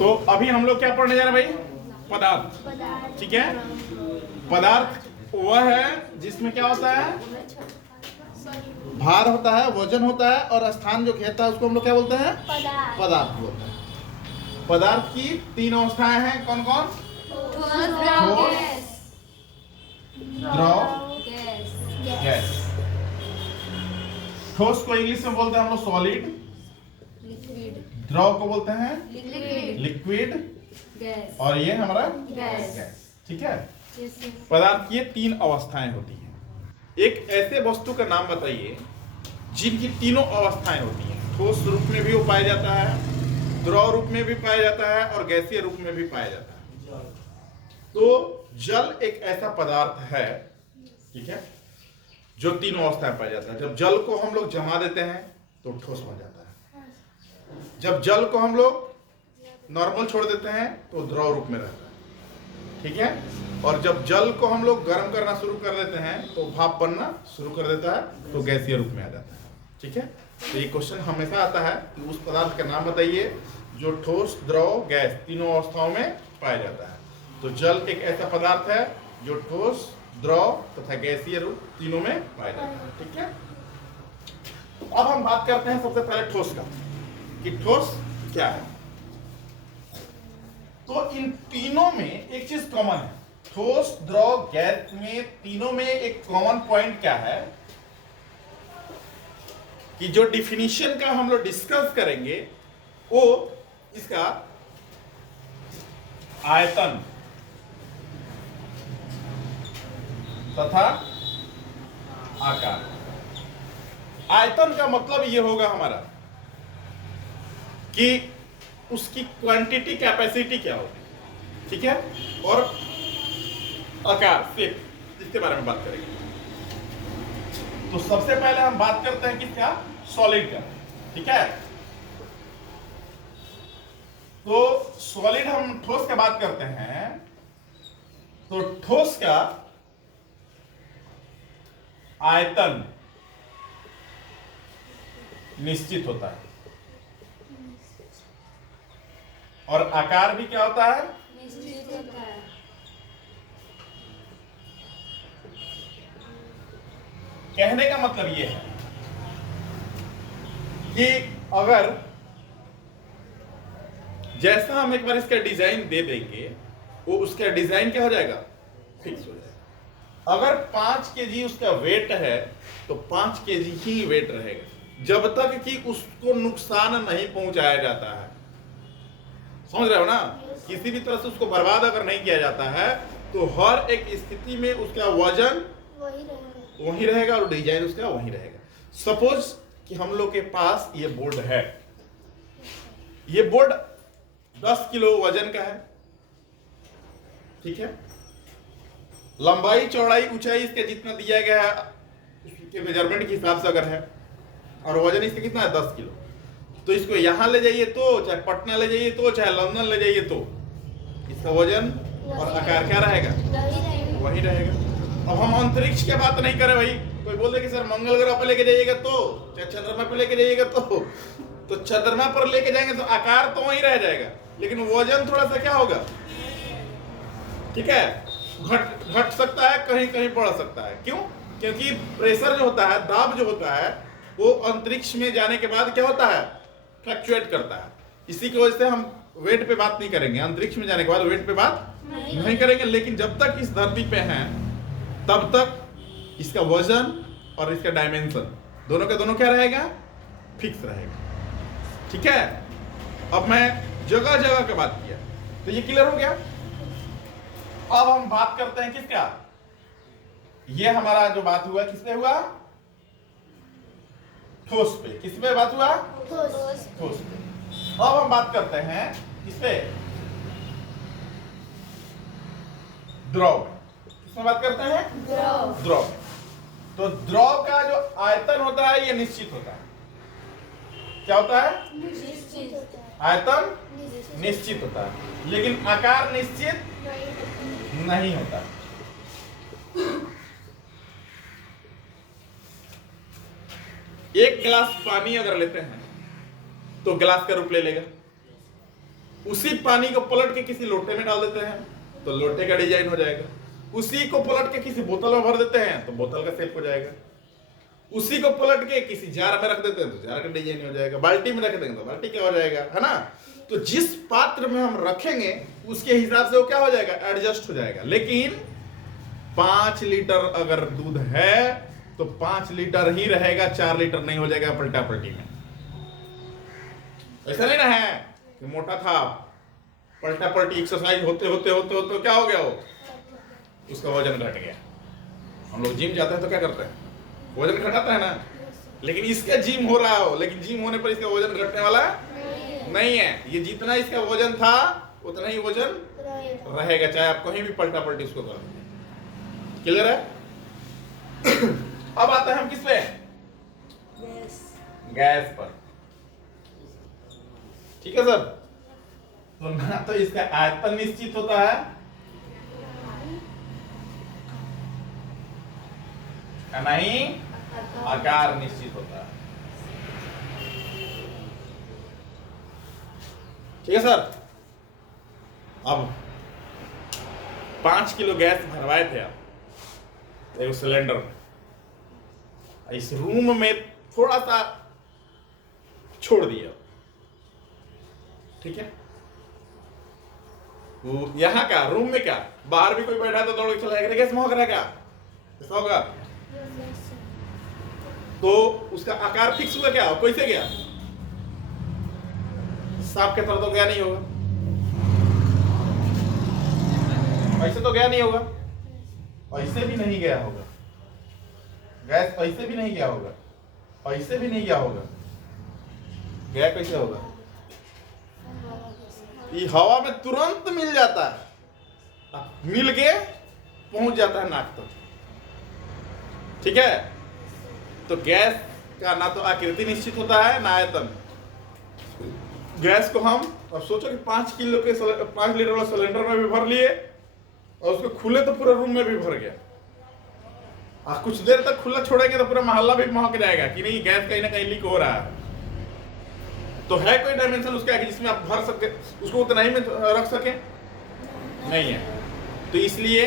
तो अभी हम लोग क्या पढ़ने जा रहे हैं भाई? पदार्थ। ठीक है, पदार्थ वह है जिसमें क्या होता है? भार होता है, वजन होता है और स्थान जो घेरता है उसको हम लोग क्या बोलते हैं? पदार्थ बोलते हैं। पदार्थ की तीन अवस्थाएं हैं, कौन कौन? ठोस, द्रव, गैस। ठोस को इंग्लिश में बोलते हैं हम लोग सॉलिड, द्रव को बोलते हैं लिक्विड, और ये हमारा गैस। ठीक है, पदार्थ की ये तीन अवस्थाएं होती हैं। एक ऐसे वस्तु का नाम बताइए जिनकी तीनों अवस्थाएं होती हैं। ठोस रूप में भी वो पाया जाता है, द्रव रूप में भी पाया जाता है और गैसीय रूप में भी पाया जाता है। तो जल एक ऐसा पदार्थ है, ठीक है, जो तीनों अवस्थाएं पाया जाता है। जब जल को हम लोग जमा देते हैं तो ठोस बन जाता है। जब जल को हम लोग नॉर्मल छोड़ देते हैं तो द्रव रूप में रहता है। ठीक है, और जब जल को हम लोग गर्म करना शुरू कर देते हैं तो भाप बनना शुरू कर देता है, तो गैसीय रूप में आ जाता है। ठीक है, तो ये क्वेश्चन हमेशा आता है कि उस पदार्थ का नाम बताइए जो ठोस, द्रव, गैस तीनों अवस्थाओं में पाया जाता है। तो जल एक ऐसा पदार्थ है जो ठोस, द्रव तथा गैसीय रूप तीनों में पाया जाता है। ठीक है, अब हम बात करते हैं सबसे पहले ठोस का, कि ठोस क्या है। तो इन तीनों में एक चीज कॉमन है। ठोस, द्रव, गैस में तीनों में एक कॉमन पॉइंट क्या है कि जो डिफिनीशन का हम लोग डिस्कस करेंगे वो इसका आयतन तथा आकार। आयतन का मतलब ये होगा हमारा कि उसकी क्वांटिटी, कैपेसिटी क्या होगी। ठीक है, और आकार, शेप, इसके बारे में बात करेंगे। तो सबसे पहले हम बात करते हैं किसका? सॉलिड का। ठीक है, तो सॉलिड, हम ठोस का बात करते हैं तो ठोस का आयतन निश्चित होता है और आकार भी क्या होता है? निश्चित होता है। कहने का मतलब यह है कि अगर जैसा हम एक बार इसका डिजाइन दे देंगे, वो उसका डिजाइन क्या हो जाएगा? फिक्स हो जाएगा। अगर 5 kg उसका वेट है तो 5 kg ही वेट रहेगा, जब तक कि उसको नुकसान नहीं पहुंचाया जाता है। समझ रहे हो ना? किसी भी तरह से उसको बर्बाद अगर नहीं किया जाता है तो हर एक स्थिति में उसका वजन वही रहेगा और डिजाइन उसका वही रहेगा। सपोज कि हम लोग के पास ये बोर्ड है, ये बोर्ड 10 किलो वजन का है। ठीक है, लंबाई, चौड़ाई, ऊंचाई इसके जितना दिया गया है उसके मेजरमेंट के हिसाब से अगर है, और वजन इसका कितना है? 10 किलो। तो इसको यहां ले जाइए तो, चाहे पटना ले जाइए तो, चाहे लंदन ले जाइए तो, इसका वजन और आकार क्या रहेगा? वही रहेगा। अब हम अंतरिक्ष की बात नहीं करें भाई। कोई बोल दे कि सर मंगल ग्रह पर लेके जाइएगा तो, चाहे चंद्रमा पर लेके जाइएगा तो चंद्रमा पर लेके जाएंगे तो आकार तो वही रह जाएगा, लेकिन वजन थोड़ा सा क्या होगा? ठीक है, घट सकता है, कहीं कहीं बढ़ सकता है। क्यों? क्योंकि प्रेशर जो होता है, दाब जो होता है, वो अंतरिक्ष में जाने के बाद क्या होता है? फ्लक्चुएट करता है। इसी की वजह से हम वेट पे बात नहीं करेंगे, अंतरिक्ष में जाने के बाद वेट पे बात नहीं करेंगे। लेकिन जब तक इस धरती पे हैं तब तक इसका वजन और इसका डायमेंशन दोनों का दोनों क्या रहेगा? फिक्स रहेगा। ठीक है, अब मैं जगह जगह की बात किया तो ये क्लियर हो गया। अब हम बात करते हैं किसका? ये हमारा जो बात हुआ किस पे हुआ? ठोस पे। किस पे बात हुआ? ठोस पे। अब हम बात करते हैं किस पे? द्रव। किसमें बात करते हैं? द्रव। तो द्रव का जो आयतन होता है ये निश्चित होता है। क्या होता है? आयतन निश्चित होता है, लेकिन आकार निश्चित नहीं होता। एक गिलास पानी अगर लेते हैं तो गिलास का रूप ले लेगा। उसी पानी को पलट के किसी लोटे में डाल देते हैं तो लोटे का डिजाइन हो जाएगा, उसी को पलट के किसी बोतल में भर देते हैं तो बोतल का शेप हो जाएगा, उसी को पलट के किसी जार में रख देते हैं तो जार का डिजाइन हो जाएगा, बाल्टी में रख देंगे तो बाल्टी क्या हो जाएगा, है ना। तो जिस पात्र में हम रखेंगे उसके हिसाब से वो क्या हो जाएगा, एडजस्ट हो जाएगा। लेकिन 5 लीटर अगर दूध है तो 5 लीटर ही रहेगा, 4 लीटर नहीं हो जाएगा पलटा पलटी में। ऐसा नहीं ना है कि मोटा था, पलटा पलटी एक्सरसाइज होते होते होते होते क्या हो गया, वो उसका वजन घट गया। हम लोग जिम जाते हैं तो क्या करते हैं, वजन घटाता है ना। लेकिन इसका जिम हो रहा हो, लेकिन जिम होने पर इसका वजन घटने वाला नहीं है। ये जितना इसका वजन था उतना ही वजन रहेगा, चाहे आप कहीं भी पलटा पलटी उसको करें। क्लियर है? अब आता है हम किस पे, गैस पर। ठीक है सर। तो ना तो इसका आयतन निश्चित होता है, नहीं आकार निश्चित होता है। ठीक है सर। अब 5 किलो गैस भरवाए थे आप एक सिलेंडर में, इस रूम में थोड़ा सा छोड़ दिया, ठीक है। वो यहाँ का रूम में क्या, बाहर भी कोई बैठा है तो दौड़ के चला जाएगा, गैस महक रहा है क्या, ऐसा होगा। तो उसका आकार फिक्स हुआ क्या, कैसे गया, सांप के तरह तो गया नहीं होगा, ऐसे तो गया नहीं होगा, ऐसे भी नहीं गया होगा, गैस ऐसे भी नहीं गया होगा, ऐसे भी नहीं गया होगा, गया कैसे होगा, ये हवा में तुरंत मिल जाता है, मिल के पहुंच जाता है नाक तक। ठीक है। तो गैस का ना तो आकृति निश्चित होता है ना आयतन। गैस को हम अब सोचो कि 5 किलो के 5 लीटर वाला सिलेंडर में भी भर लिए और उसको खुले तो पूरा रूम में भी भर गया। कुछ देर तक खुला छोड़ेंगे तो पूरा मोहल्ला भी महक जाएगा कि नहीं गैस कहीं ना कहीं लीक हो रहा है। तो है कोई डायमेंशन उसका जिसमें आप भर सके, उसको उतना ही में रख सके, नहीं है। तो इसलिए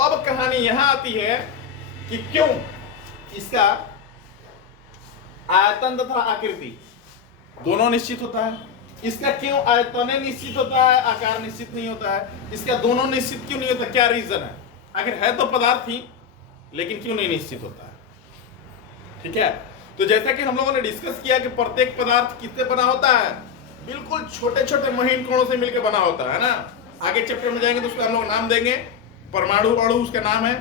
अब कहानी यहां आती है कि क्यों इसका आयतन तथा आकृति दोनों निश्चित होता है, इसका क्यों आयतन निश्चित होता है, आकार निश्चित नहीं होता है, इसका दोनों निश्चित क्यों नहीं होता, क्या रीजन है। आखिर है तो पदार्थ ही, लेकिन क्यों नहीं निश्चित होता है। ठीक है। तो जैसा कि हम लोगों ने डिस्कस किया कि प्रत्येक पदार्थ किससे बना होता है, बिल्कुल छोटे छोटे महीन कणों से मिलकर बना होता है ना। आगे चैप्टर में जाएंगे तो उसका हम लोग नाम देंगे, परमाणु अणु उसका नाम है,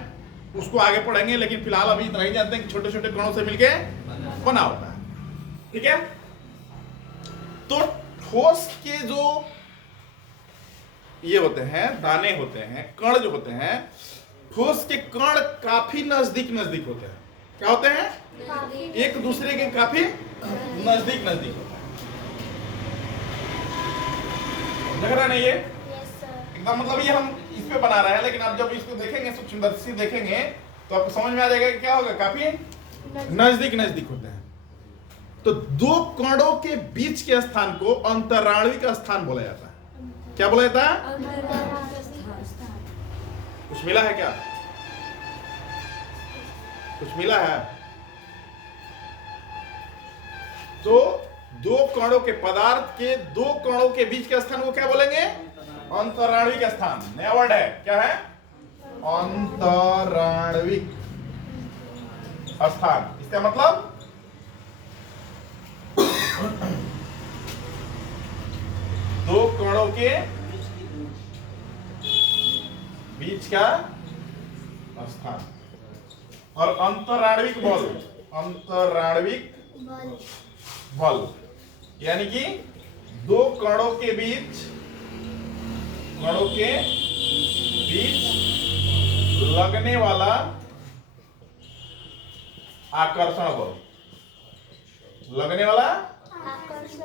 उसको आगे पढ़ेंगे। लेकिन फिलहाल अभी इतना ही जानते हैं कि छोटे छोटे कणों से मिलकर बना होता है। ठीक है। तो ठोस के जो ये होते हैं, दाने होते हैं, कण जो होते हैं, ठोस के कण काफी नजदीक नजदीक होते हैं। क्या होते हैं, एक दूसरे के काफी नजदीक नजदीक होता है। लग रहा नहीं ये एकदम, मतलब ये हम इस पे बना रहे हैं, लेकिन आप जब इसको देखेंगे, सूक्ष्मदर्शी देखेंगे तो आपको समझ में आ जाएगा कि क्या होगा, काफी नजदीक नजदीक होते हैं। तो दो कणों के बीच के स्थान को अंतराणविक स्थान बोला जाता है। क्या बोला जाता है, कुछ मिला है क्या, कुछ मिला है। तो दो कणों के पदार्थ के दो कणों के बीच के स्थान को क्या बोलेंगे, अंतराणविक स्थान। नया वर्ड है, क्या है, अंतराणविक स्थान। इसका मतलब दो कणों के बीच का स्थान। और अंतराणविक बल, अंतराणविक बल यानी कि दो कणों के बीच लगने वाला आकर्षण बल, लगने वाला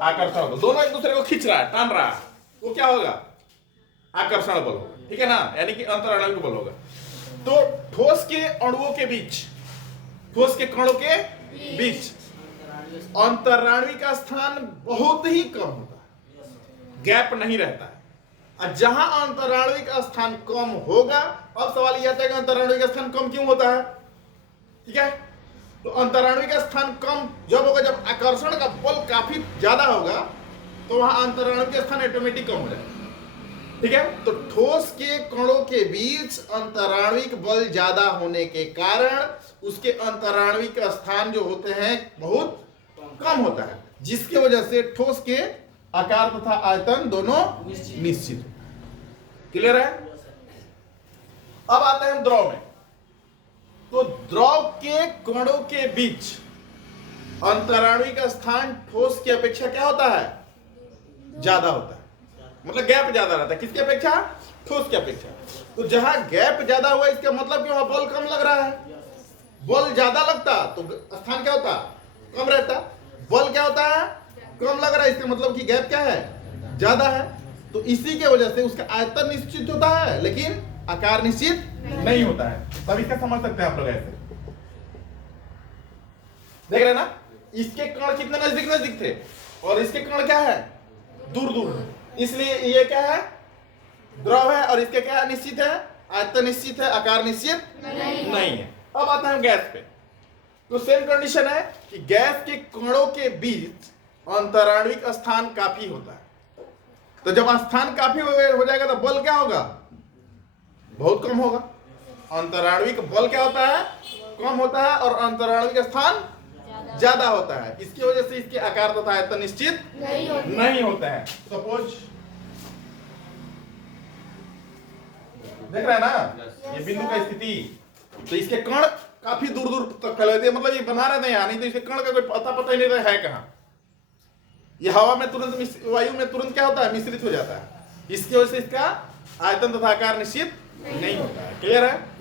आकर्षण बल। दोनों एक दूसरे को खींच रहा है, टान रहा है, वो क्या होगा, आकर्षण बल होगा। ठीक है ना, यानी कि अंतराणविक बल होगा। तो ठोस के अणुओं के बीच, ठोस के कणों के बीच अंतराणविक का स्थान बहुत ही कम होता है। गैप नहीं रहता है। और जहां अंतराणविक स्थान कम होगा, अब सवाल यह आता है कि अंतराणविक स्थान कम क्यों होता है? ठीक है, तो अंतराणविक स्थान कम जब होगा जब आकर्षण का बल काफी ज्यादा होगा, तो वहां अंतराणविक स्थान ऑटोमेटिक कम हो जाएगा। ठीक है, तो ठोस के कणों के बीच अंतराणविक बल ज्यादा होने के कारण उसके अंतराणविक स्थान जो होते हैं बहुत कम होता है, जिसकी वजह से ठोस के आकार तथा आयतन दोनों निश्चित। क्लियर है? अब आते हैं द्रव में। तो द्रव के कणों के बीच अंतराणविक स्थान ठोस की अपेक्षा क्या होता है? ज्यादा होता है, मतलब गैप ज्यादा रहता है। किसकी अपेक्षा? ठोस की अपेक्षा। तो जहां गैप ज्यादा हुआ इसका मतलब कि वहां बल कम लग रहा है। बल ज्यादा लगता तो स्थान क्या होता? कम रहता। बल क्या होता है? कम लग रहा है, इसका मतलब कि गैप क्या है? ज्यादा है। तो इसी के वजह से उसका आयतन निश्चित होता है लेकिन आकार निश्चित नहीं होता है। तब इसका समझ सकते हैं आप लोग ऐसे देख रहे हैं ना, इसके कण कितने नजदीक नजदीक थे और इसके कण क्या है? दूर दूर है। इसलिए ये क्या है? द्रव है। और इसके क्या निश्चित है? आयतन निश्चित है, आकार निश्चित नहीं है। अब आता है गैस पे। तो सेम कंडीशन है कि गैस के कणों के बीच अंतराणविक स्थान काफी होता है। तो जब स्थान काफी हो जाएगा तो बल क्या होगा? बहुत कम होगा। अंतराणविक बल क्या होता है? कम होता है और अंतराणविक स्थान ज्यादा होता है। इसकी वजह से इसके आकार तथा आयतन निश्चित नहीं होता है। सपोज देख रहे हैं ना ये बिंदु का स्थिति, तो इसके कण काफी दूर दूर तक फैले हुए थे, मतलब ये बना रहे थे यहाँ, नहीं तो इसके कण का कोई पता ही नहीं रहता है कहाँ। ये हवा में तुरंत, वायु में तुरंत क्या होता है? मिश्रित हो जाता है। इसकी वजह से इसका आयतन तथा आकार निश्चित नहीं होता है। क्लियर है?